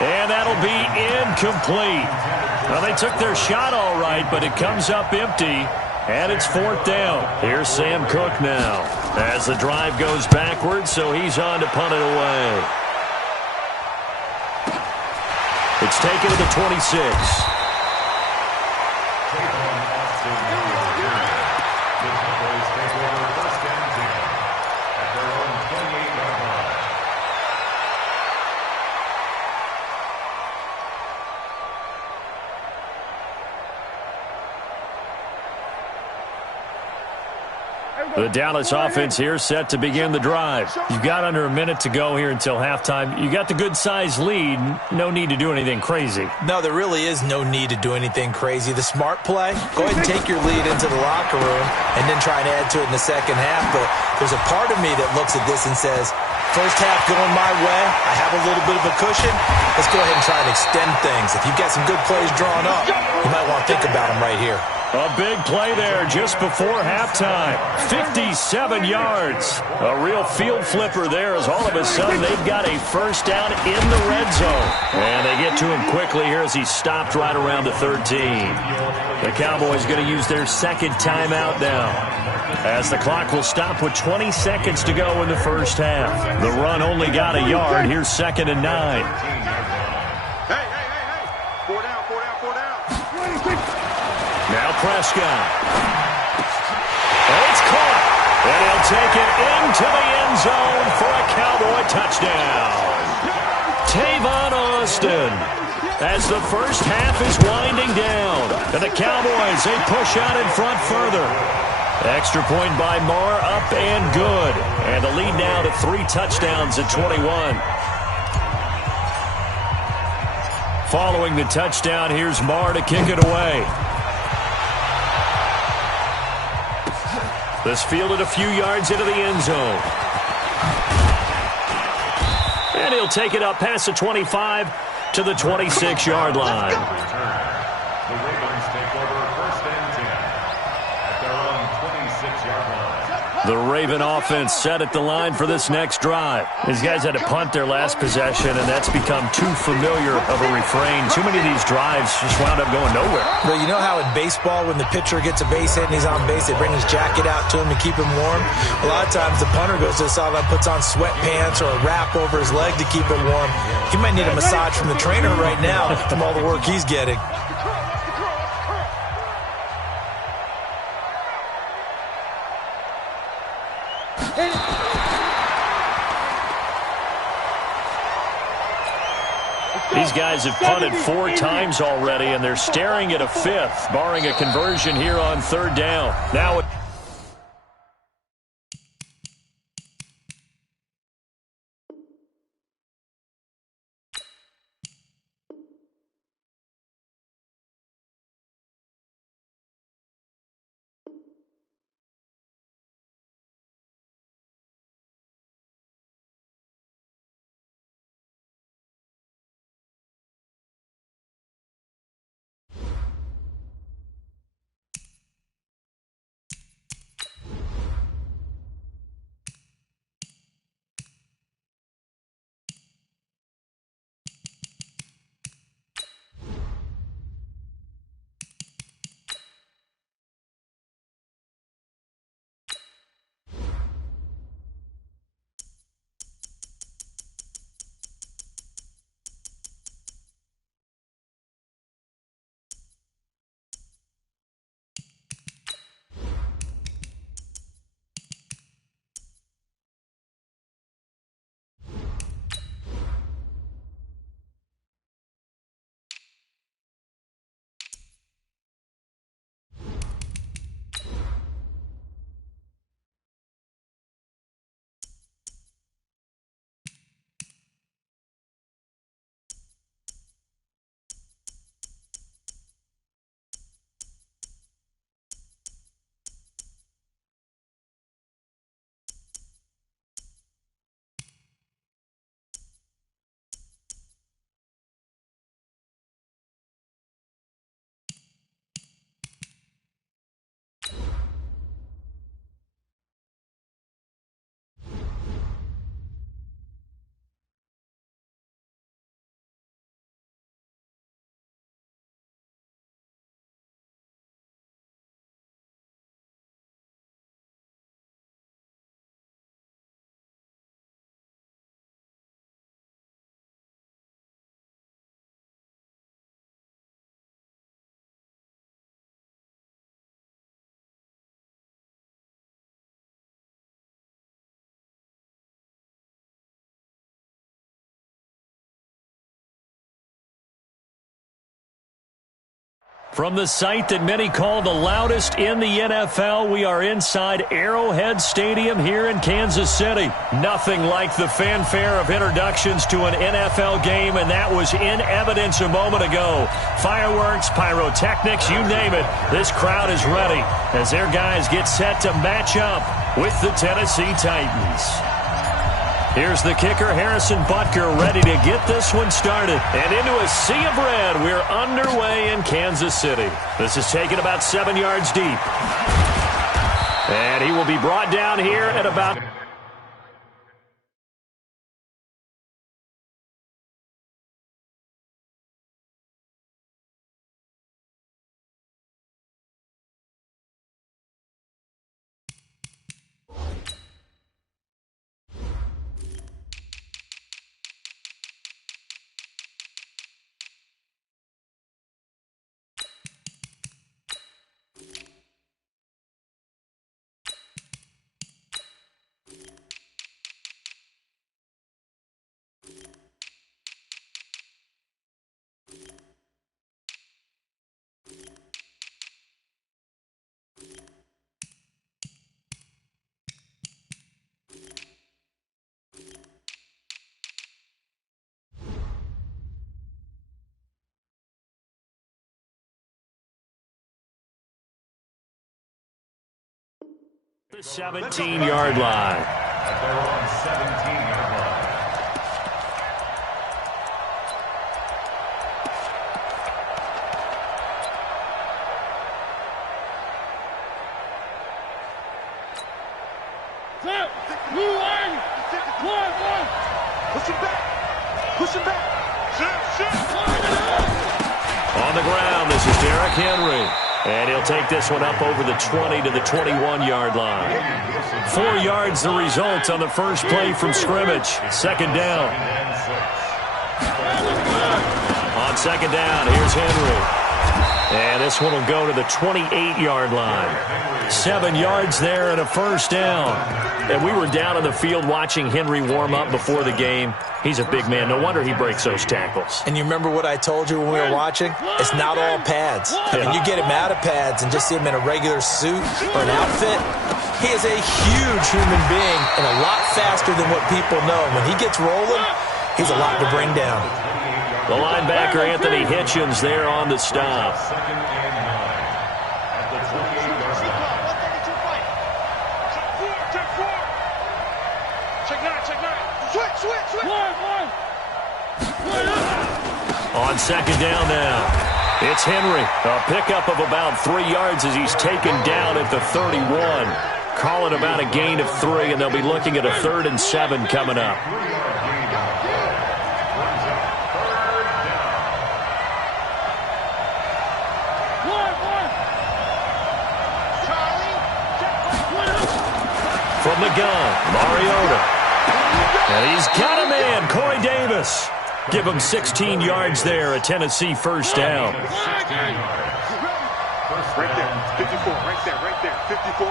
And that'll be incomplete. Well, they took their shot all right, but it comes up empty, and it's 4th down. Here's Sam Cook now as the drive goes backwards, so he's on to punt it away. It's taken to the 26. The Dallas offense here set to begin the drive. You've got under a minute to go here until halftime. You got the good-sized lead. No need to do anything crazy. No, there really is no need to do anything crazy. The smart play, go ahead and take your lead into the locker room and then try and add to it in the second half. But there's a part of me that looks at this and says, first half going my way, I have a little bit of a cushion. Let's go ahead and try and extend things. If you've got some good plays drawn up, you might want to think about them right here. A big play there just before halftime. 57 yards. A real field flipper there as all of a sudden they've got a first down in the red zone. And they get to him quickly here as he stopped right around the 13. The Cowboys going to use their second timeout now, as the clock will stop with 20 seconds to go in the first half. The run only got a yard. Here's 2nd and 9. Hey. 4 down. Now Prescott. It's caught. And he'll take it into the end zone for a Cowboy touchdown. Tavon Austin, as the first half is winding down. And the Cowboys, they push out in front further. Extra point by Marr, up and good. And the lead now to 3 touchdowns at 21. Following the touchdown, here's Marr to kick it away. This fielded a few yards into the end zone. And he'll take it up past the 25 to the 26-yard line. The Ravens take over 1st and 10 at their own 26-yard line. The Raven offense set at the line for this next drive. These guys had to punt their last possession, and that's become too familiar of a refrain. Too many of these drives just wound up going nowhere. Well, you know how in baseball when the pitcher gets a base hit and he's on base, they bring his jacket out to him to keep him warm? A lot of times the punter goes to the sideline, puts on sweatpants or a wrap over his leg to keep him warm. He might need a massage from the trainer right now from all the work he's getting. These guys have punted 4 times already, and they're staring at a 5th, barring a conversion here on 3rd down. Now From the site that many call the loudest in the NFL, we are inside Arrowhead Stadium here in Kansas City. Nothing like the fanfare of introductions to an NFL game, and that was in evidence a moment ago. Fireworks, pyrotechnics, you name it. This crowd is ready as their guys get set to match up with the Tennessee Titans. Here's the kicker, Harrison Butker, ready to get this one started. And into a sea of red, we're underway in Kansas City. This is taken about 7 yards deep. And he will be brought down here at about... The 17-yard line. At their own 17-yard line. Set, move on, push him back, On the ground, this is Derrick Henry. And he'll take this one up over the 20 to the 21-yard line. 4 yards the result on the first play from scrimmage. Second down. On second down, here's Henry. And this one will go to the 28-yard line. 7 yards there and a first down. And we were down in the field watching Henry warm up before the game. He's a big man. No wonder he breaks those tackles. And you remember what I told you when we were watching? It's not all pads. I mean, you get him out of pads and just see him in a regular suit or an outfit. He is a huge human being and a lot faster than what people know. When he gets rolling, he's a lot to bring down. The linebacker, Anthony Hitchens, there on the stop. Second and 9 at the 28-yard line. Check 9. Switch. On second down now, it's Henry. A pickup of about 3 yards as he's taken down at the 31. Calling about a gain of 3, and they'll be looking at a 3rd and 7 coming up. From the gun, Mariota. And he's got a man, Corey Davis. Give him 16 yards there, a Tennessee first down. Right there, 54, right there, 54.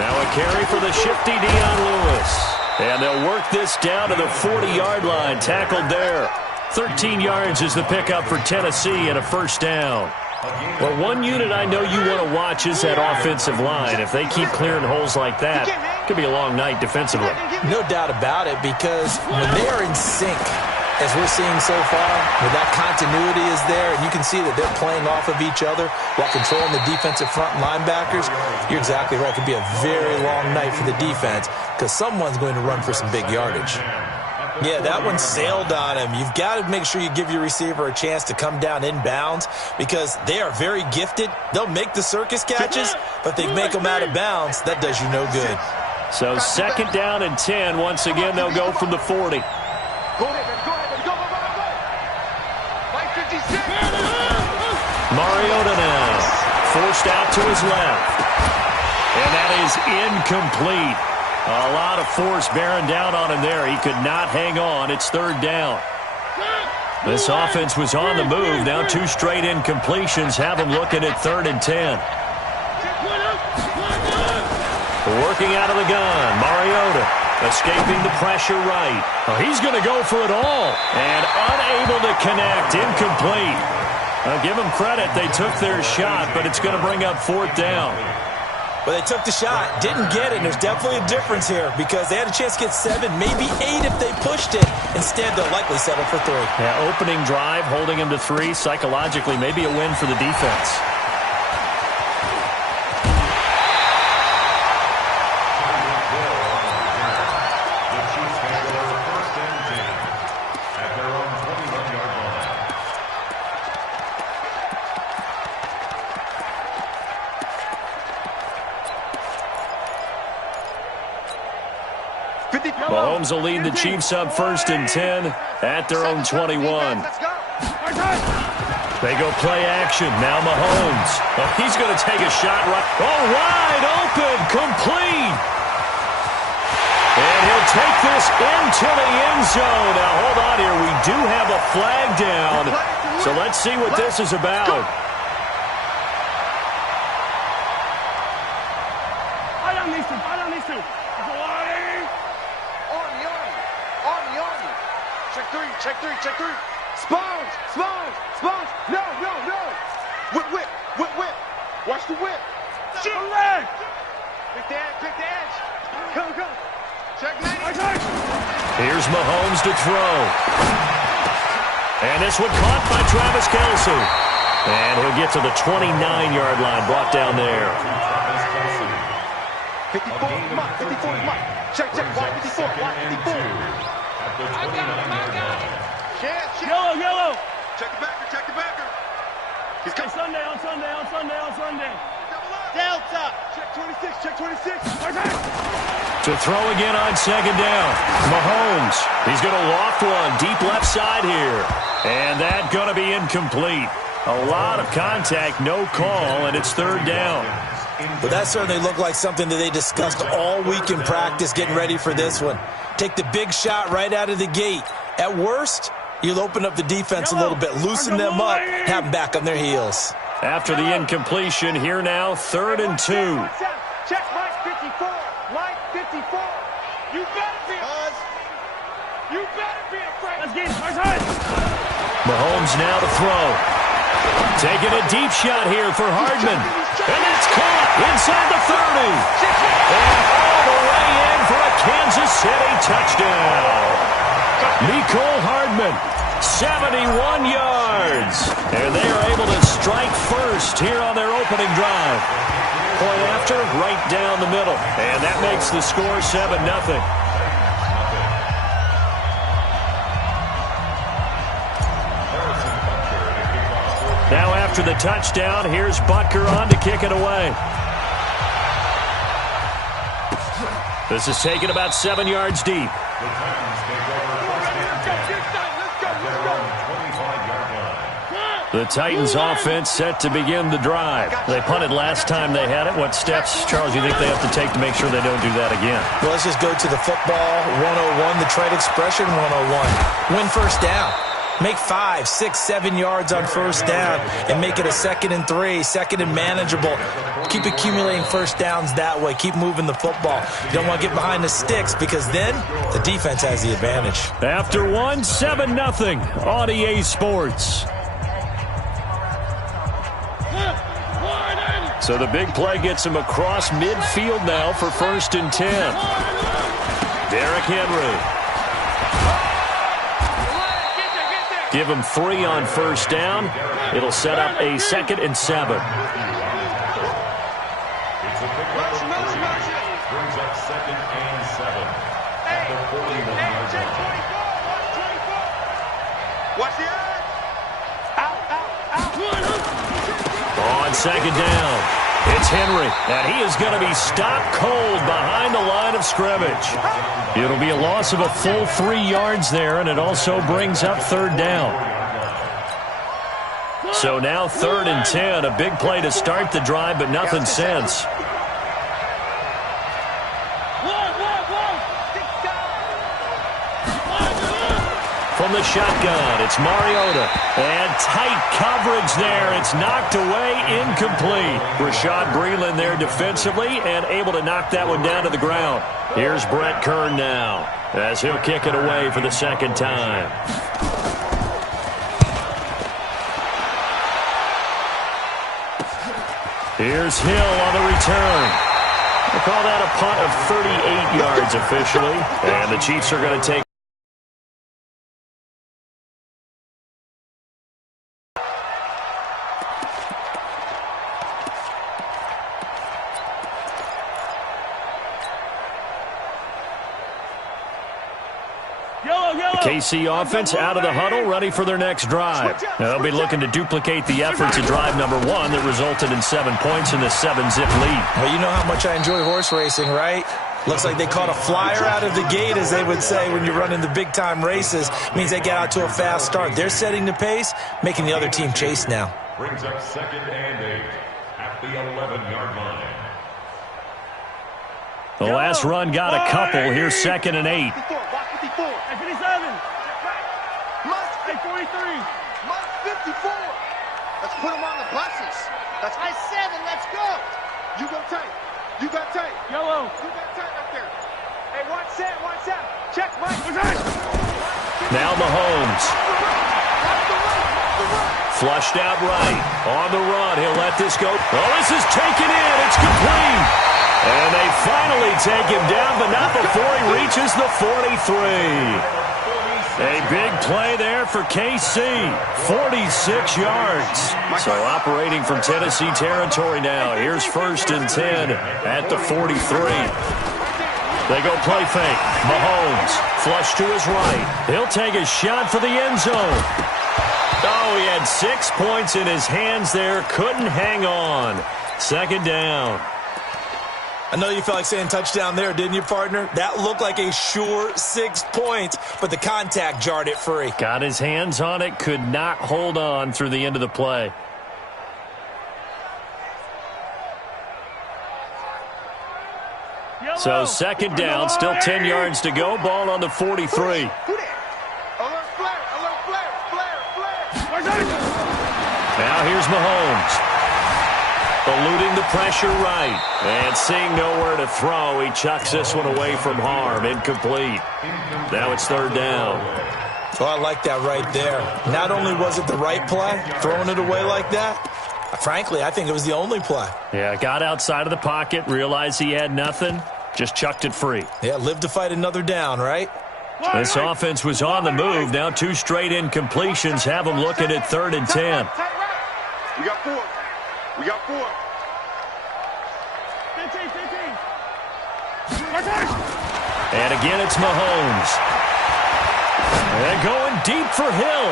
Now a carry for the shifty Dion Lewis. And they'll work this down to the 40-yard line, tackled there. 13 yards is the pickup for Tennessee and a first down. Well, one unit I know you want to watch is that offensive line. If they keep clearing holes like that, it could be a long night defensively. No doubt about it, because when they are in sync, as we're seeing so far, where that continuity is there, and you can see that they're playing off of each other while controlling the defensive front linebackers, you're exactly right. It could be a very long night for the defense because someone's going to run for some big yardage. Yeah, that one sailed on him. You've got to make sure you give your receiver a chance to come down inbounds because they are very gifted. They'll make the circus catches, but they make them out of bounds. That does you no good. So second down and 10. Once again, they'll go from the 40. Go. Like 56. Mariota now. Forced out to his left. And that is incomplete. A lot of force bearing down on him there. He could not hang on. It's third down. This offense was on the move. Now 2 straight incompletions have him looking at 3rd and 10. Working out of the gun, Mariota escaping the pressure right. Oh, he's going to go for it all and unable to connect. Incomplete. I'll give them credit. They took their shot, but it's going to bring up 4th down. Well, they took the shot, didn't get it, and there's definitely a difference here because they had a chance to get 7, maybe 8 if they pushed it. Instead, they'll likely settle for 3. Yeah, opening drive, holding them to 3, psychologically, maybe a win for the defense. Mahomes will lead the Chiefs up 1st and 10 at their own 21. They go play action. Now Mahomes. Oh, he's going to take a shot right. Oh, wide open. Complete. And he'll take this into the end zone. Now, hold on here. We do have a flag down. So let's see what this is about. Check three. Spawns. No. Whip. Watch the whip. Shoot. Leg. Pick the edge. Go. Check 90. Here's Mahomes to throw. And this one caught by Travis Kelce. And he'll get to the 29-yard line, brought down there. 54 mark. Check. Wide 54. I got it. Yellow. Check the backer. He's coming. On Sunday. Delta. Check 26. To throw again on 2nd down. Mahomes. He's going to loft one deep left side here. And that's going to be incomplete. A lot of contact, no call, and it's 3rd down. But that certainly looked like something that they discussed all week in practice getting ready for this one. Take the big shot right out of the gate. At worst, you'll open up the defense a little bit, loosen them up, have them back on their heels. After the incompletion, here now, 3rd and 2. Check Mike 54. You better be afraid. Let's get it. Mahomes now to throw. Taking a deep shot here for Hardman. And it's caught inside the 30. And all the way in for a Kansas City touchdown. Mecole Hardman, 71 yards. And they are able to strike first here on their opening drive. Point after, right down the middle. And that makes the score 7-0. Now after the touchdown, here's Butker on to kick it away. This is taken about 7 yards deep. The Titans offense set to begin the drive. They punted last time they had it. What steps, Charles, you think they have to take to make sure they don't do that again? Well, let's just go to the football 101, the trade expression 101. Win first down. Make 5, 6, 7 yards on first down and make it a 2nd and 3, 2nd and manageable. Keep accumulating first downs that way. Keep moving the football. You don't want to get behind the sticks because then the defense has the advantage. After one, 7-0 on EA Sports. So the big play gets him across midfield now for 1st and 10. Derrick Henry. Give him 3 on first down. It'll set up a 2nd and 7. Brings up 2nd and 7. At the 41-yard line. Watch the edge. Out. On 2nd down, it's Henry, and he is going to be stopped cold behind the line of scrimmage. It'll be a loss of a full 3 yards there, and it also brings up 3rd down. So now 3rd and 10, a big play to start the drive, but nothing since. From the shotgun, it's Mariota. And tight coverage there. It's knocked away, incomplete. Rashad Breeland there defensively and able to knock that one down to the ground. Here's Brett Kern now as he'll kick it away for the 2nd time. Here's Hill on the return. They call that a punt of 38 yards officially. And the Chiefs are going to take. KC offense out of the huddle, ready for their next drive. They'll be looking to duplicate the efforts of drive number 1 that resulted in 7 points in the 7-zip lead. Well, you know how much I enjoy horse racing, right? Looks like they caught a flyer out of the gate, as they would say when you're running the big-time races. Means they get out to a fast start. They're setting the pace, making the other team chase now. Brings up 2nd and 8 at the 11-yard line. The last run got a couple. Here's 2nd and 8. 54. Let's put them on the buses. That's high 7. Let's go. You go tight. You got tight. Yellow. You got tight up there. Hey, one set. Check, Mike. Now Mahomes. Flushed out right. On the run. He'll let this go. Oh, this is taken in. It's complete. And they finally take him down, but not before he reaches the 43. A big play there for KC. 46 yards. So operating from Tennessee territory now. Here's 1st and 10 at the 43. They go play fake. Mahomes flush to his right. He'll take a shot for the end zone. Oh, he had 6 points in his hands there. Couldn't hang on. 2nd down. I know you felt like saying touchdown there, didn't you, partner? That looked like a sure 6 points, but the contact jarred it free. Got his hands on it, could not hold on through the end of the play. So 2nd down, still 10 yards to go. Ball on the 43. Now here's Mahomes. Eluding the pressure right. And seeing nowhere to throw, he chucks this one away from harm. Incomplete. Now it's 3rd down. Well, I like that right there. Not only was it the right play, throwing it away like that, frankly, I think it was the only play. Yeah, got outside of the pocket, realized he had nothing, just chucked it free. Yeah, live to fight another down, right? This offense was on the move. Now 2 straight incompletions have them looking at 3rd and 10. We got 4. We got 4. 15. And again, it's Mahomes. And going deep for Hill.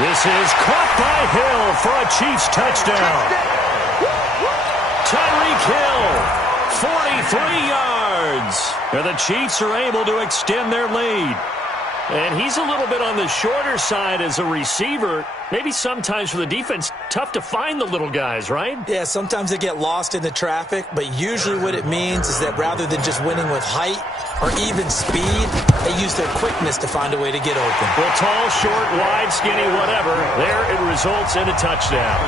This is caught by Hill for a Chiefs touchdown. Tyreek Hill, 43 yards. And the Chiefs are able to extend their lead. And he's a little bit on the shorter side as a receiver. Maybe sometimes for the defense, tough to find the little guys, right? Yeah, sometimes they get lost in the traffic, but usually what it means is that rather than just winning with height or even speed, they use their quickness to find a way to get open. Well, tall, short, wide, skinny, whatever, there it results in a touchdown.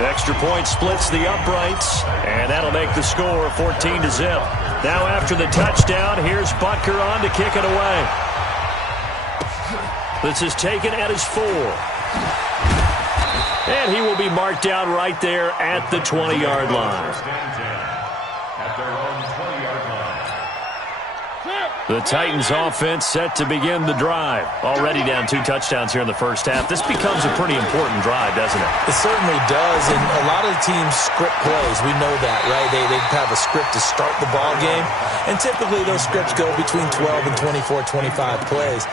The extra point splits the uprights, and that'll make the score 14-0. Now after the touchdown, here's Butker on to kick it away. This is taken at his 4. And he will be marked down right there at the 20-yard line. At their own 20-yard line. The Titans offense set to begin the drive. Already down 2 touchdowns here in the first half. This becomes a pretty important drive, doesn't it? It certainly does, and a lot of the teams script plays. We know that, right? They have a script to start the ball game, and typically those scripts go between 12 and 24, 25 plays.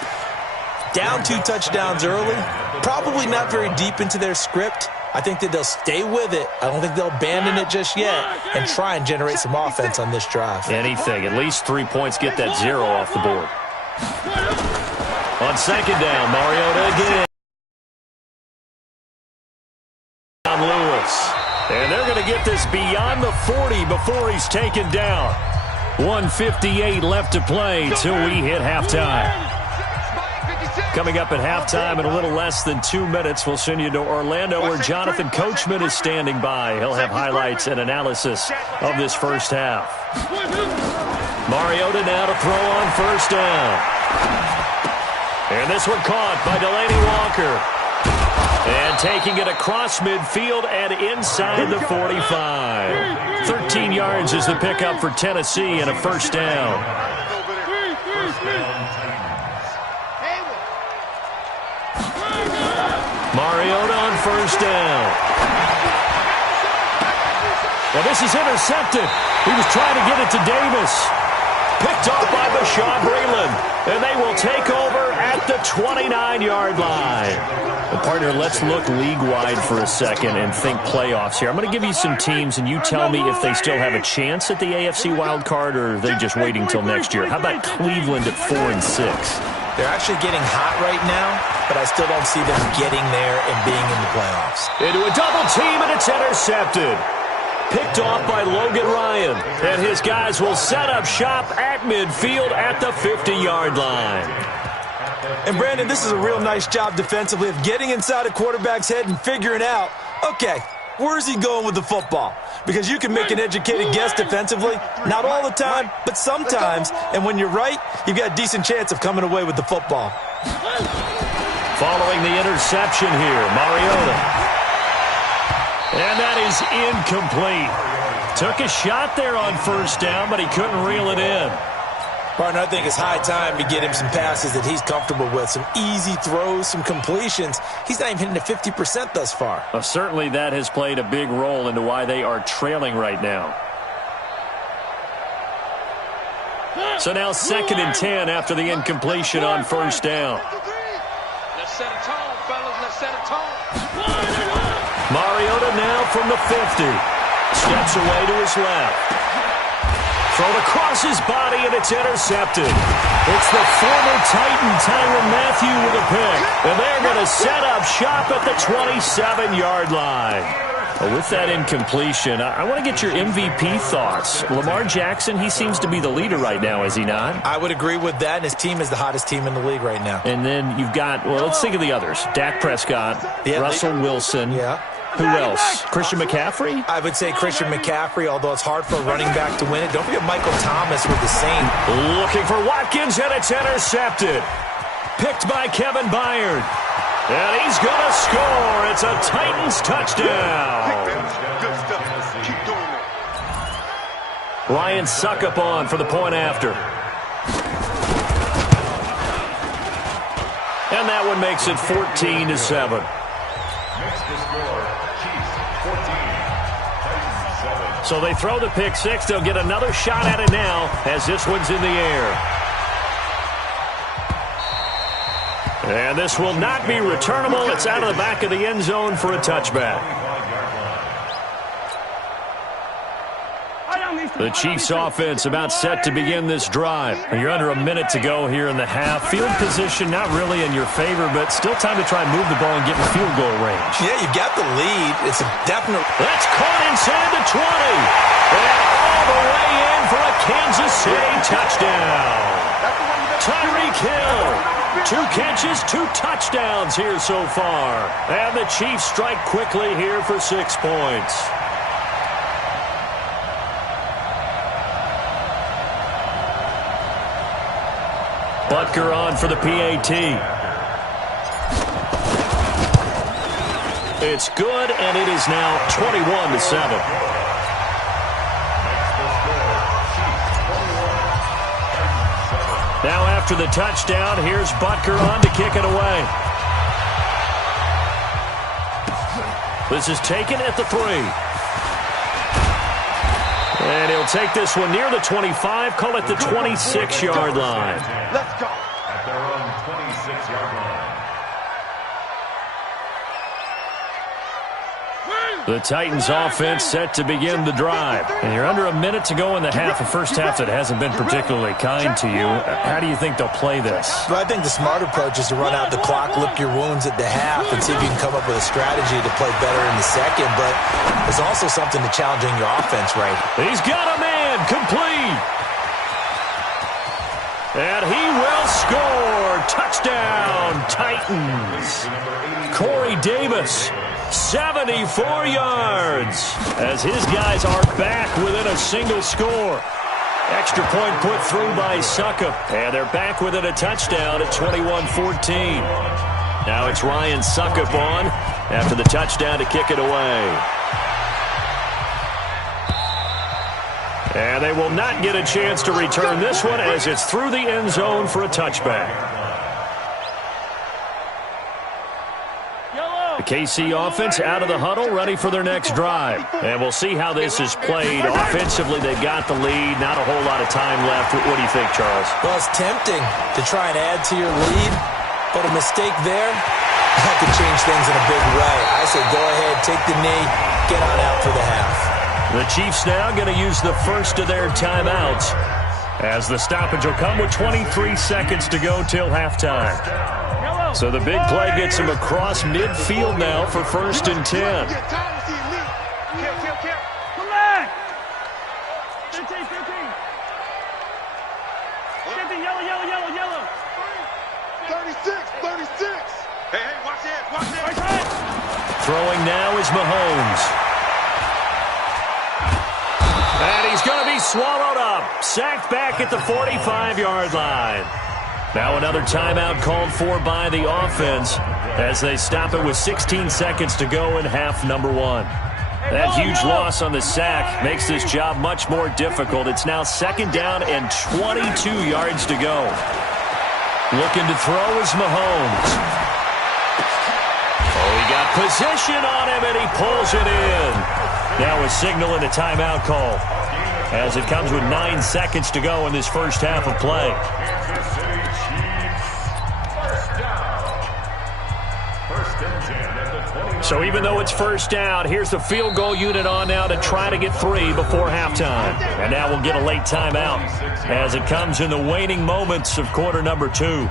Down 2 touchdowns early, probably not very deep into their script. I think that they'll stay with it. I don't think they'll abandon it just yet and try and generate some offense on this drive. Anything. At least 3 points. Get that 0 off the board. On 2nd down, Mariota again. Lewis. And they're going to get this beyond the 40 before he's taken down. 1:58 left to play till we hit halftime. Coming up at halftime in a little less than 2 minutes, we'll send you to Orlando where Jonathan Coachman is standing by. He'll have highlights and analysis of this first half. Mariota now to throw on 1st down. And this one caught by Delaney Walker. And taking it across midfield and inside the 45. 13 yards is the pickup for Tennessee and a first down. Mariota on first down. Well, this is intercepted. He was trying to get it to Davis. Picked off by Bashaw Breeland. And they will take over at the 29-yard line. Well, partner, let's look league-wide for a second and think playoffs here. I'm going to give you some teams, and you tell me if they still have a chance at the AFC wild card, or are they just waiting till next year? How about Cleveland at 4-6? They're actually getting hot right now, but I still don't see them getting there and being in the playoffs. Into a double team, and it's intercepted. Picked off by Logan Ryan. And his guys will set up shop at midfield at the 50-yard line. And, Brandon, this is a real nice job defensively of getting inside a quarterback's head and figuring out, okay, where's he going with the football? Because you can make an educated guess defensively, not all the time, but sometimes. And when you're right, you've got a decent chance of coming away with the football. Following the interception here, Mariota. And that is incomplete. Took a shot there on first down, but he couldn't reel it in. Partner, I think it's high time to get him some passes that he's comfortable with, some easy throws, some completions. He's not even hitting the 50% thus far. Well, certainly that has played a big role into why they are trailing right now. So now 2nd and 10 after the incompletion on first down. Let's set a tone, fellas. Let's set a tone. Mariota now from the 50. Steps away to his left. Thrown across his body, and it's intercepted. It's the former Titan, Tyrann Mathieu, with a pick. And they're going to set up shop at the 27-yard line. Well, with that incompletion, I want to get your MVP thoughts. Lamar Jackson, he seems to be the leader right now, is he not? I would agree with that, and his team is the hottest team in the league right now. And then you've got, well, let's think of the others. Dak Prescott, Russell Wilson. Yeah. Who else? Christian McCaffrey? I would say Christian McCaffrey, although it's hard for a running back to win it. Don't forget Michael Thomas with the same. Looking for Watkins, and it's intercepted. Picked by Kevin Byard. And he's going to score. It's a Titans touchdown. Good stuff. Keep doing that. Ryan Suckup on for the point after. And that one makes it 14-7. So they throw the pick six. They'll get another shot at it now as this one's in the air. And this will not be returnable. It's out of the back of the end zone for a touchback. The Chiefs offense about set to begin this drive. You're under a minute to go here in the half. Field position not really in your favor, but still time to try and move the ball and get in field goal range. Yeah, you got the lead. It's a definite. That's caught inside the 20. And all the way in for a Kansas City touchdown. Tyreek Hill. 2 catches, 2 touchdowns here so far. And the Chiefs strike quickly here for 6 points. Butker on for the PAT. It's good, and it is now 21-7. Now after the touchdown, here's Butker on to kick it away. This is taken at the 3. And he'll take this one near the 25, call it the 26-yard line. Let's go. At their own 26-yard line. The Titans offense set to begin the drive. And you're under a minute to go in the half, a first half that hasn't been particularly kind to you. How do you think they'll play this? Well, I think the smart approach is to run out the clock, lick your wounds at the half, and see if you can come up with a strategy to play better in the second. But there's also something to challenging your offense, right? He's got a man, complete. And he will score. Touchdown, Titans. Corey Davis. 74 yards as his guys are back within a single score. Extra point put through by Suckup, and they're back within a touchdown at 21-14. Now it's Ryan Suckup on. after the touchdown to kick it away. And they will not get a chance to return this one as it's through the end zone for a touchback. The KC offense out of the huddle, ready for their next drive. And we'll see how this is played. Offensively, they've got the lead. Not a whole lot of time left. What do you think, Charles? Well, it's tempting to try and add to your lead, but a mistake there, that could change things in a big way. I say go ahead, take the knee, get on out for the half. The Chiefs now going to use the first of their timeouts as the stoppage will come with 23 seconds to go till halftime. So the big play gets him across midfield now for 1st and 10. Come on! 15. Yellow. 36. Hey, watch it. Throwing now is Mahomes. And he's going to be swallowed up. Sacked back at the 45-yard line. Now another timeout called for by the offense as they stop it with 16 seconds to go in half number 1. That huge loss on the sack makes this job much more difficult. It's now 2nd down and 22 yards to go. Looking to throw is Mahomes. Oh, he got position on him, and he pulls it in. Now a signal and a timeout call as it comes with 9 seconds to go in this first half of play. So even though it's 1st down, here's the field goal unit on now to try to get 3 before halftime. And now we'll get a late timeout as it comes in the waning moments of quarter number 2.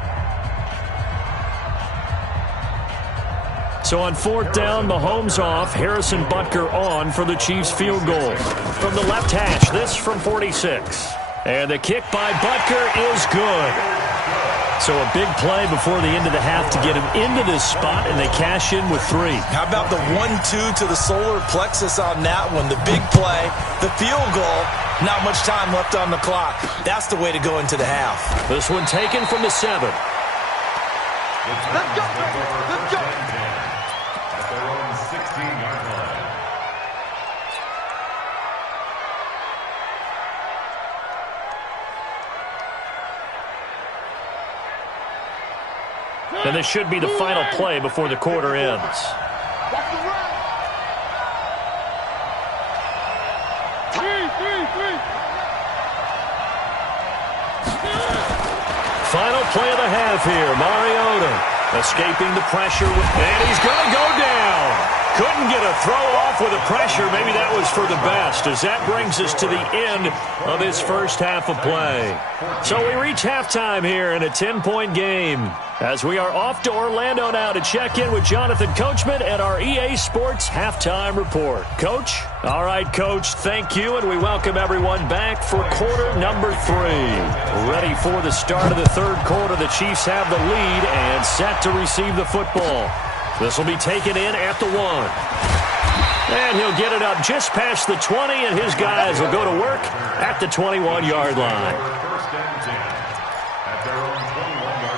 So on 4th down, Mahomes off, Harrison Butker on for the Chiefs field goal. From the left hash, this from 46. And the kick by Butker is good. So a big play before the end of the half to get him into this spot, and they cash in with 3. How about the 1-2 to the solar plexus on that one? The big play, the field goal, not much time left on the clock. That's the way to go into the half. This one taken from the 7. Let's go. At their own 16-yard line. And this should be the final play before the quarter ends. Watch the run. 3. Final play of the half here. Mariota escaping the pressure, and he's going to go down. Couldn't get a throw off with the pressure. Maybe that was for the best, as that brings us to the end of this first half of play. So we reach halftime here in a 10-point game, as we are off to Orlando now to check in with Jonathan Coachman at our EA Sports Halftime Report. Coach? All right, Coach, thank you, and we welcome everyone back for quarter number 3. Ready for the start of the third quarter. The Chiefs have the lead and set to receive the football. This will be taken in at the 1. And he'll get it up just past the 20, and his guys will go to work at the 21-yard line. 1st and 10 at their own 21-yard line.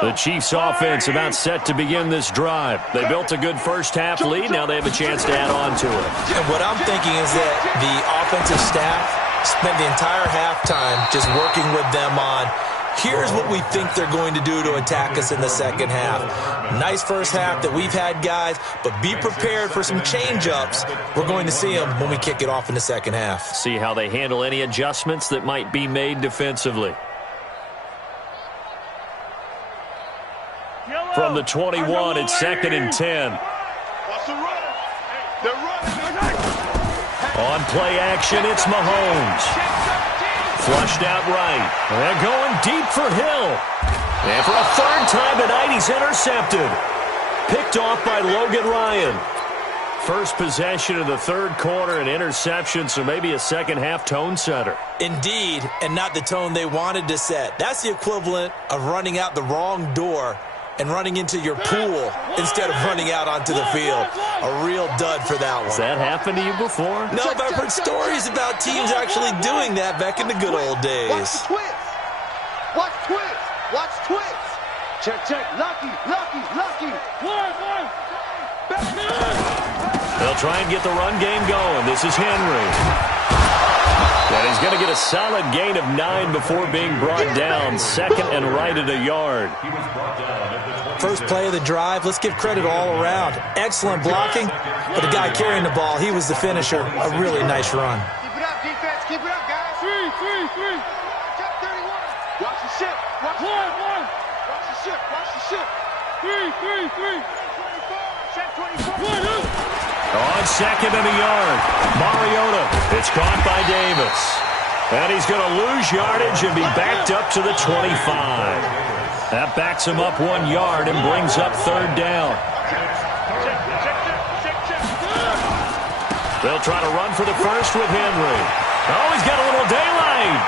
The Chiefs offense about set to begin this drive. They built a good first half lead. Now they have a chance to add on to it. And what I'm thinking is that the offensive staff spent the entire halftime just working with them on, here's what we think they're going to do to attack us in the second half. Nice first half that we've had, guys, but be prepared for some change-ups. We're going to see them when we kick it off in the second half. See how they handle any adjustments that might be made defensively. From the 21, it's 2nd and 10. Watch the run. They're running. On play action, it's Mahomes. Flushed out right. They're going deep for Hill. And for a 3rd time tonight, he's intercepted. Picked off by Logan Ryan. First possession of the third quarter, an interception, so maybe a second half tone setter. Indeed, and not the tone they wanted to set. That's the equivalent of running out the wrong door and running into your pool instead of running out onto the field. A real dud for that one. Has that happened to you before? No, but I've heard stories about teams actually doing that back in the good old days. Watch the twist. Watch twist. Watch twist. Check, check. Lucky, lucky, lucky. One. They'll try and get the run game going. This is Henry. And he's going to get a solid gain of 9 before being brought down. Second and right at a yard. First play of the drive. Let's give credit all around. Excellent blocking, but the guy carrying the ball, he was the finisher. A really nice run. Keep it up, defense. Keep it up, guys. Three. Check 31. Watch the ship. Watch the ship. Watch the ship. Three. Check 24. On second and a yard, Mariota. It's caught by Davis. And he's going to lose yardage and be backed up to the 25. That backs him up 1 yard and brings up third down. They'll try to run for the first with Henry. Oh, he's got a little daylight.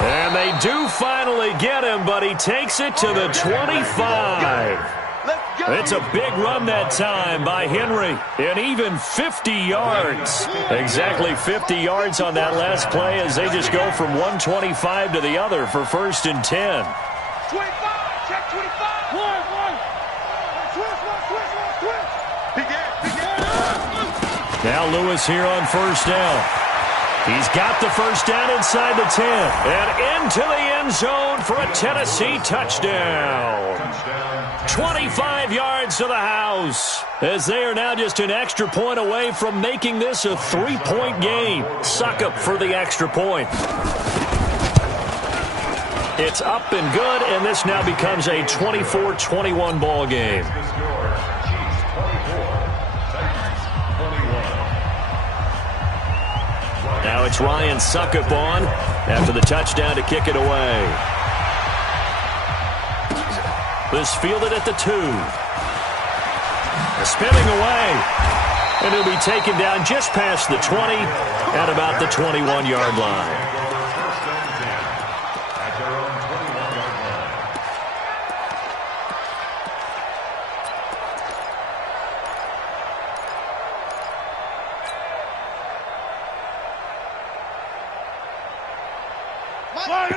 And they do finally get him, but he takes it to the 25. It's a big run that time by Henry, and even 50 yards. Exactly 50 yards on that last play as they just go from 125 to the other for first and 10. 25, check 25. One. Twist. Big ass. Now Lewis here on first down. He's got the first down inside the 10 and into the end zone for a Tennessee touchdown. 25 yards to the house as they are now just an extra point away from making this a 3-point game. Succop for the extra point. It's up and good, and this now becomes a 24-21 ball game. Now it's Ryan Succop on after the touchdown to kick it away. This fielded at the 2. Spinning away. And he'll be taken down just past the 20 at about the 21-yard line.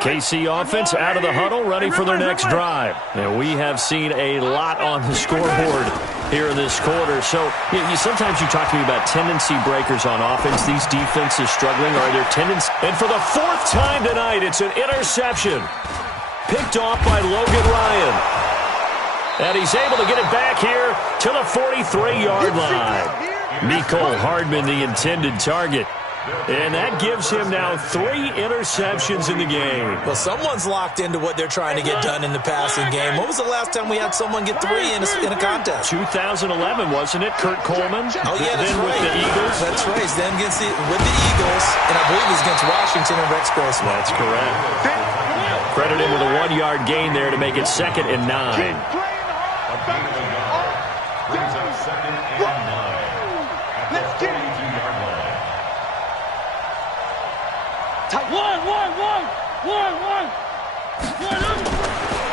KC offense out of the huddle, ready for their next drive. And we have seen a lot on the scoreboard here in this quarter. So sometimes you talk to me about tendency breakers on offense. These defenses struggling. Are there tendencies? And for the 4th time tonight, it's an interception. Picked off by Logan Ryan. And he's able to get it back here to the 43-yard line. Mecole Hardman, the intended target. And that gives him now 3 interceptions in the game. Well, someone's locked into what they're trying to get done in the passing game. When was the last time we had someone get 3 in a contest? 2011, wasn't it? Kurt Coleman? Oh, yeah, that's then right. With the Eagles? That's right. Then with the Eagles, and I believe it was against Washington and Rex Grossman. That's correct. Credit him with a 1-yard gain there to make it 2nd and 9.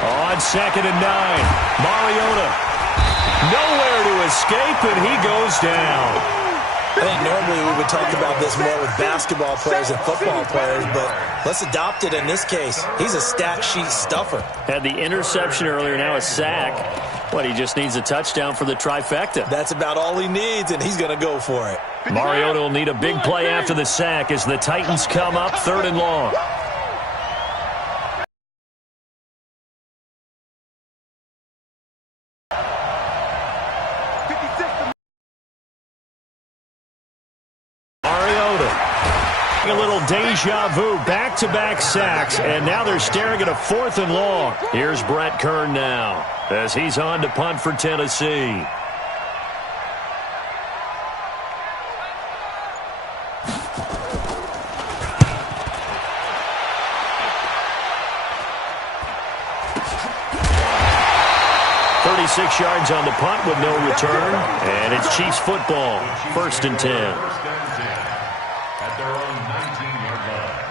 On 2nd and 9, Mariota. Nowhere to escape, and he goes down. I think normally we would talk about this more with basketball players and football players, but let's adopt it in this case. He's a stat sheet stuffer. Had the interception earlier, now a sack. What, he just needs a touchdown for the trifecta. That's about all he needs, and he's going to go for it. Mariota will need a big play after the sack as the Titans come up 3rd and long. A little deja vu, back-to-back sacks, and now they're staring at a 4th and long. Here's Brett Kern now as he's on to punt for Tennessee. .36 yards on the punt with no return, and it's Chiefs football, 1st and 10. Their own 19-yard line.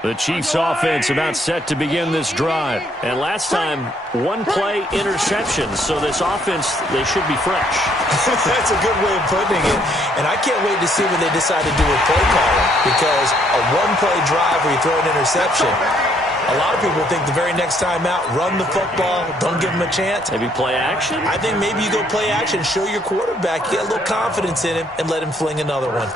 The Chiefs offense about set to begin this drive. And last time, one play interception. So this offense, they should be fresh. That's a good way of putting it. And I can't wait to see what they decide to do with play calling. Because a one-play drive where you throw an interception, a lot of people think the very next time out, run the football, don't give him a chance. Maybe play action? I think maybe you go play action, show your quarterback, you get a little confidence in him, and let him fling another one.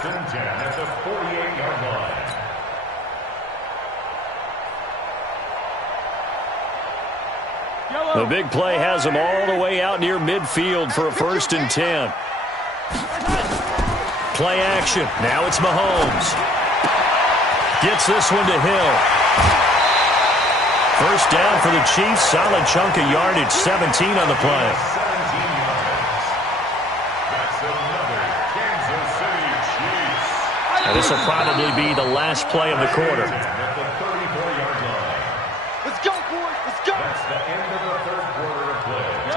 The big play has him all the way out near midfield for a 1st and 10. Play action. Now it's Mahomes. Gets this one to Hill. First down for the Chiefs. Solid chunk of yardage. 17 on the play. And this will probably be the last play of the quarter. Let's go, boys. Let's go.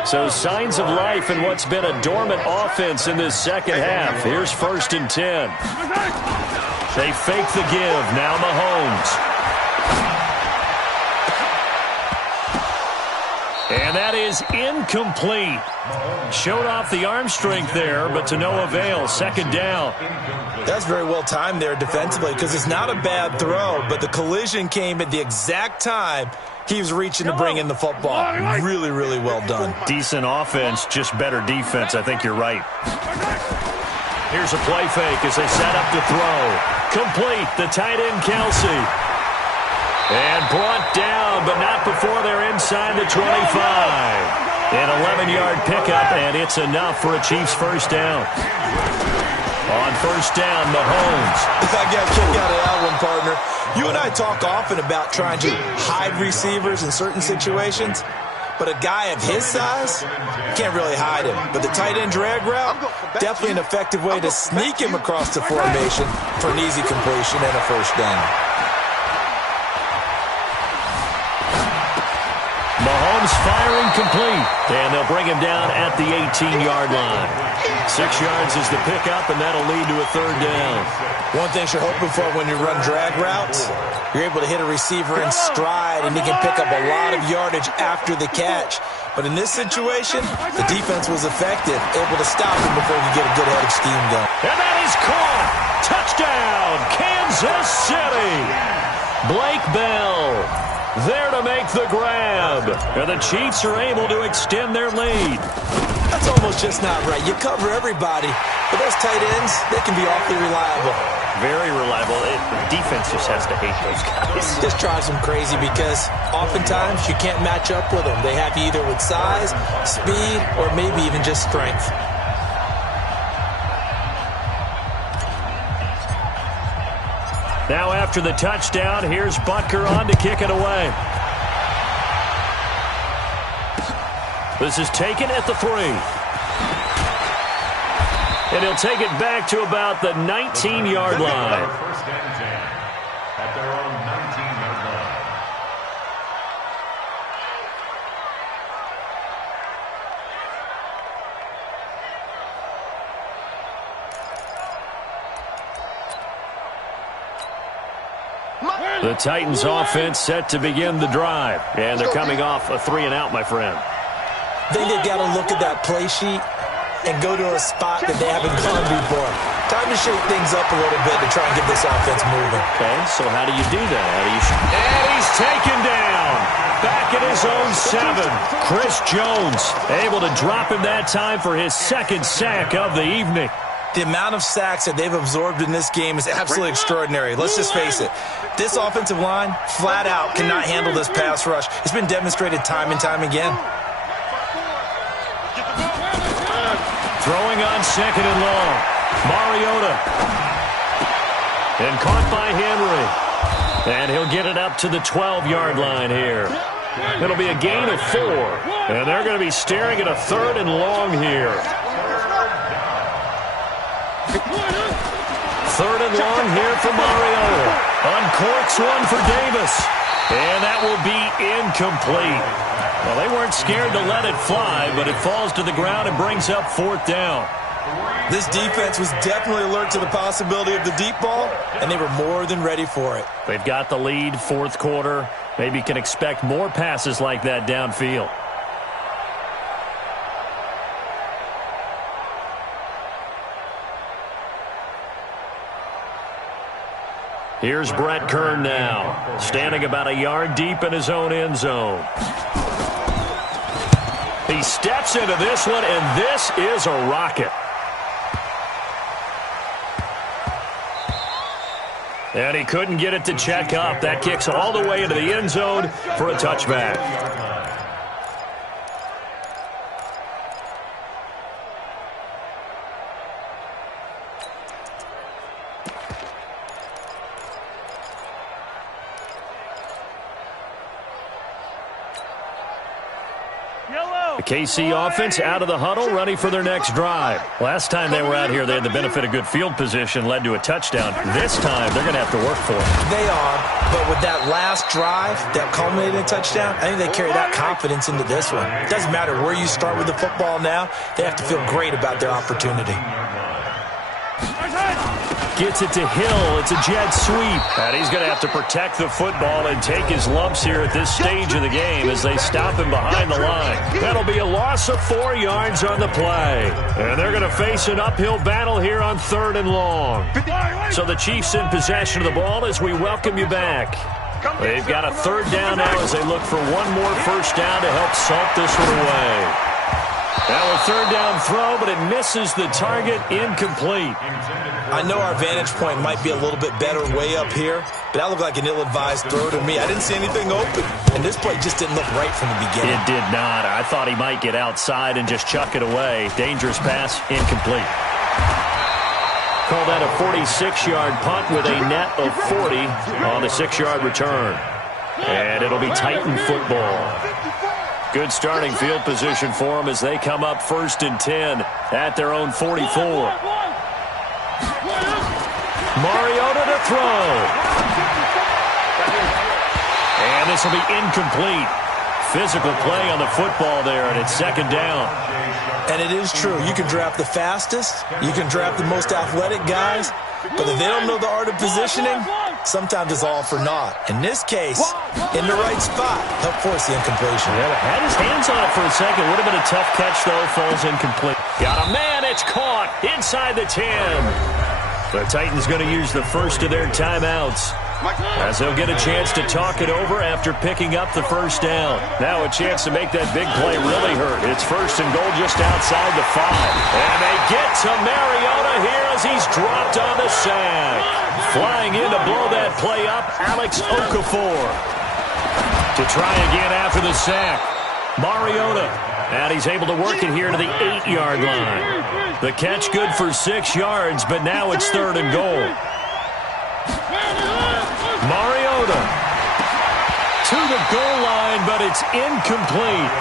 So signs of life in what's been a dormant offense in this second half. Here's 1st and 10. They fake the give. Now Mahomes. And that is incomplete. Showed off the arm strength there, but to no avail. 2nd down. That's very well timed there defensively because it's not a bad throw, but the collision came at the exact time he was reaching to bring in the football. Really, really well done. Decent offense, just better defense. I think you're right. Here's a play fake as they set up to throw. Complete. The tight end, Kelsey. And brought down, but not before they're inside the 25. An 11-yard pickup, and it's enough for a Chiefs 1st down. On 1st down, Mahomes. I got a kick out of that one, partner. You and I talk often about trying to hide receivers in certain situations, but a guy of his size can't really hide him. But the tight end drag route, definitely an effective way to sneak him across the formation for an easy completion and a 1st down. Mahomes firing complete, and they'll bring him down at the 18-yard line. 6 yards is the pickup, and that'll lead to a 3rd down. One thing you're hoping for when you run drag routes, you're able to hit a receiver in stride, and he can pick up a lot of yardage after the catch. But in this situation, the defense was effective, able to stop him before he could get a good head of steam going. And that is caught. Touchdown, Kansas City. Blake Bell there to make the grab. And the Chiefs are able to extend their lead. That's almost just not right. You cover everybody, but those tight ends, they can be awfully reliable. Very reliable. The defense just has to hate those guys. Just drives them crazy because oftentimes you can't match up with them. They have you either with size, speed, or maybe even just strength. Now after the touchdown, here's Butker on to kick it away. This is taken at the 3. And he'll take it back to about the 19-yard line. 1st and 10 at their own 19-yard line. The Titans offense set to begin the drive. And they're coming off a 3-and-out, my friend. I think they've got to look at that play sheet and go to a spot that they haven't gone before. Time to shake things up a little bit to try and get this offense moving. Okay, so how do you do that? And he's taken down. Back at his own 7. Chris Jones able to drop him that time for his 2nd sack of the evening. The amount of sacks that they've absorbed in this game is absolutely extraordinary. Let's just face it. This offensive line, flat out, cannot handle this pass rush. It's been demonstrated time and time again. Throwing on 2nd and long. Mariota. And caught by Henry. And he'll get it up to the 12-yard line here. It'll be a gain of 4. And they're going to be staring at a 3rd and long here. 3rd and long here for Mariota. Uncorks one for Davis. And that will be incomplete. Well, they weren't scared to let it fly, but it falls to the ground and brings up 4th down. This defense was definitely alert to the possibility of the deep ball, and they were more than ready for it. They've got the lead, fourth quarter. Maybe you can expect more passes like that downfield. Here's Brett Kern now, standing about a yard deep in his own end zone. He steps into this one, and this is a rocket. And he couldn't get it to check up. That kicks all the way into the end zone for a touchback. The KC offense out of the huddle, ready for their next drive. Last time they were out here, they had the benefit of good field position, led to a touchdown. This time, they're going to have to work for it. They are, but with that last drive that culminated in a touchdown, I think they carry that confidence into this one. It doesn't matter where you start with the football now. They have to feel great about their opportunity. Gets it to Hill. It's a jet sweep. And he's going to have to protect the football and take his lumps here at this stage of the game as they stop him behind the line. That'll be a loss of 4 yards on the play. And they're going to face an uphill battle here on 3rd and long. So the Chiefs in possession of the ball as we welcome you back. They've got a 3rd down now as they look for one more first down to help salt this one away. Now a 3rd down throw, but it misses the target, incomplete. I know our vantage point might be a little bit better way up here, but that looked like an ill-advised throw to me. I didn't see anything open, and this play just didn't look right from the beginning. It did not. I thought he might get outside and just chuck it away. Dangerous pass, incomplete. Call that a 46-yard punt with a net of 40 on the 6-yard return. And it'll be Titan football. Good starting field position for them as they come up 1st and 10 at their own 44. Mariota to throw. And this will be incomplete. Physical play on the football there, and it's 2nd down. And it is true. You can draft the fastest. You can draft the most athletic guys. But if they don't know the art of positioning, sometimes it's all for naught. In this case, in the right spot, help force the incompletion. Yeah, had his hands on it for a second. Would have been a tough catch, though. Falls incomplete. Got a man. It's caught inside the 10. The Titans going to use the first of their timeouts as they'll get a chance to talk it over after picking up the first down. Now a chance to make that big play really hurt. It's 1st and goal just outside the 5. And they get to Mariota here as he's dropped on the sack. Flying in to blow that play up, Alex Okafor. To try again after the sack. Mariota. And he's able to work it here to the 8-yard line. The catch good for 6 yards, but now it's 3rd and goal. Mariota to the goal line, but it's incomplete.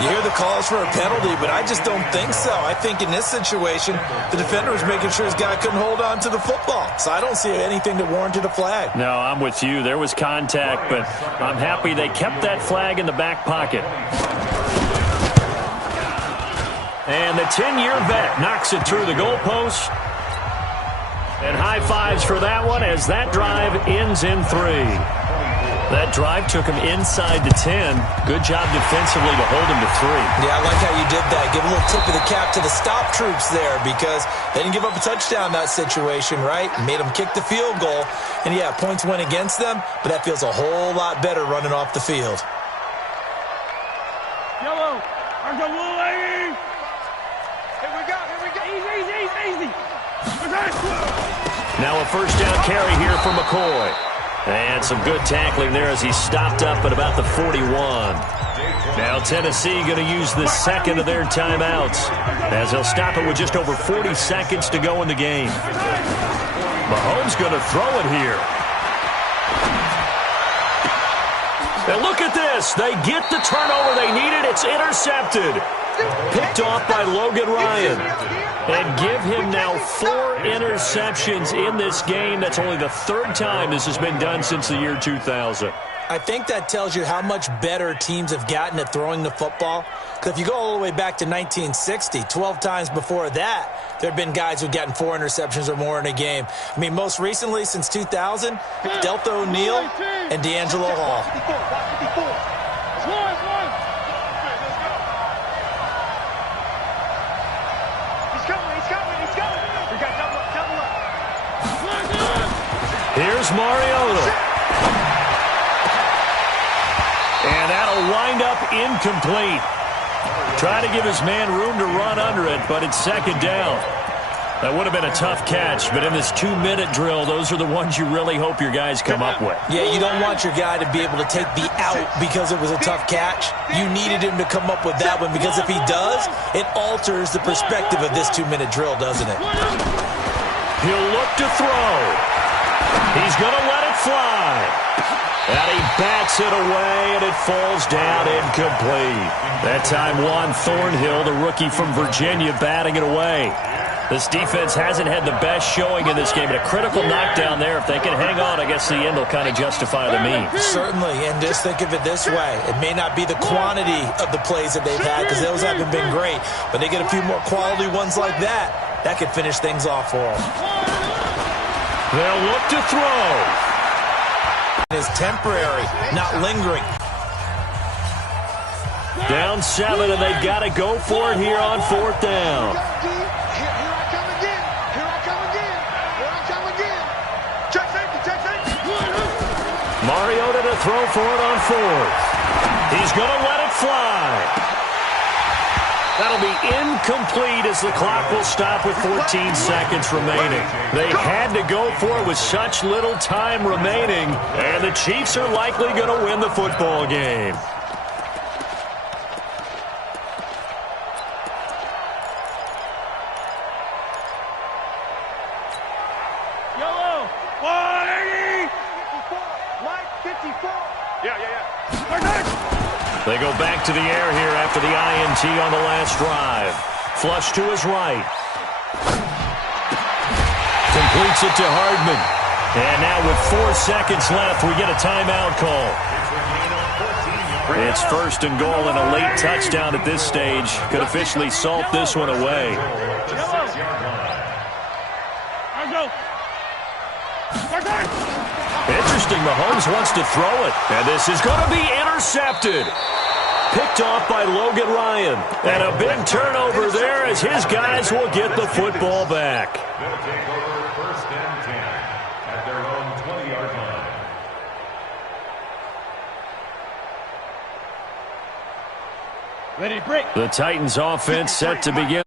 You hear the calls for a penalty, but I just don't think so. I think in this situation, the defender was making sure his guy couldn't hold on to the football. So I don't see anything that warranted a flag. No, I'm with you. There was contact, but I'm happy they kept that flag in the back pocket. And the 10-year vet knocks it through the goalpost. And high fives for that one as that drive ends in 3. That drive took him inside the 10. Good job defensively to hold him to 3. Yeah, I like how you did that. Give a little tip of the cap to the stop troops there because they didn't give up a touchdown in that situation, right? Made them kick the field goal. And, yeah, points went against them, but that feels a whole lot better running off the field. Yellow. Here we go. Easy. Now a first down carry here for McCoy. And some good tackling there as he stopped up at about the 41. Now Tennessee going to use the second of their timeouts as they'll stop it with just over 40 seconds to go in the game. Mahomes going to throw it here. And look at this. They get the turnover they needed. It's intercepted. Picked off by Logan Ryan. And give him now 4 interceptions in this game. That's only the 3rd time this has been done since the year 2000. I think that tells you how much better teams have gotten at throwing the football. Because if you go all the way back to 1960, 12 times before that, there have been guys who've gotten 4 interceptions or more in a game. I mean, most recently, since 2000, Delta O'Neal and D'Angelo Hall. Here's Mariota. And that'll wind up incomplete. Try to give his man room to run under it, but it's second down. That would have been a tough catch, but in this 2-minute drill, those are the ones you really hope your guys come up with. Yeah, you don't want your guy to be able to take the out because it was a tough catch. You needed him to come up with that one because if he does, it alters the perspective of this 2-minute drill, doesn't it? He'll look to throw. He's going to let it fly. And he bats it away, and it falls down incomplete. That time, Juan Thornhill, the rookie from Virginia, batting it away. This defense hasn't had the best showing in this game, but a critical knockdown there. If they can hang on, I guess the end will kind of justify the means. Certainly, and just think of it this way. It may not be the quantity of the plays that they've had, because those haven't been great, but they get a few more quality ones like that. That could finish things off for them. They'll look to throw. Is temporary, not lingering. Down 7, and they've got to go for it here on 4th down. Here I come again. Here I come again. Here I come again. Check safety, check safety. Mariota to throw for it on 4th. He's going to let it fly. That'll be incomplete as the clock will stop with 14 seconds remaining. They had to go for it with such little time remaining, and the Chiefs are likely going to win the football game. Yellow. 180. 54. Mike, 54. Yeah. They go back to the air here after the INT on the last drive. Flush to his right. Completes it to Hardman. And now with 4 seconds left, we get a timeout call. It's 1st and goal and a late touchdown at this stage. Could officially salt this one away. Interesting, Mahomes wants to throw it. And this is going to be intercepted. Picked off by Logan Ryan. And a big turnover there as his guys will get the football back. They'll take over 1st and 10 at their own 20-yard line. Ready to break. The Titans offense set to begin.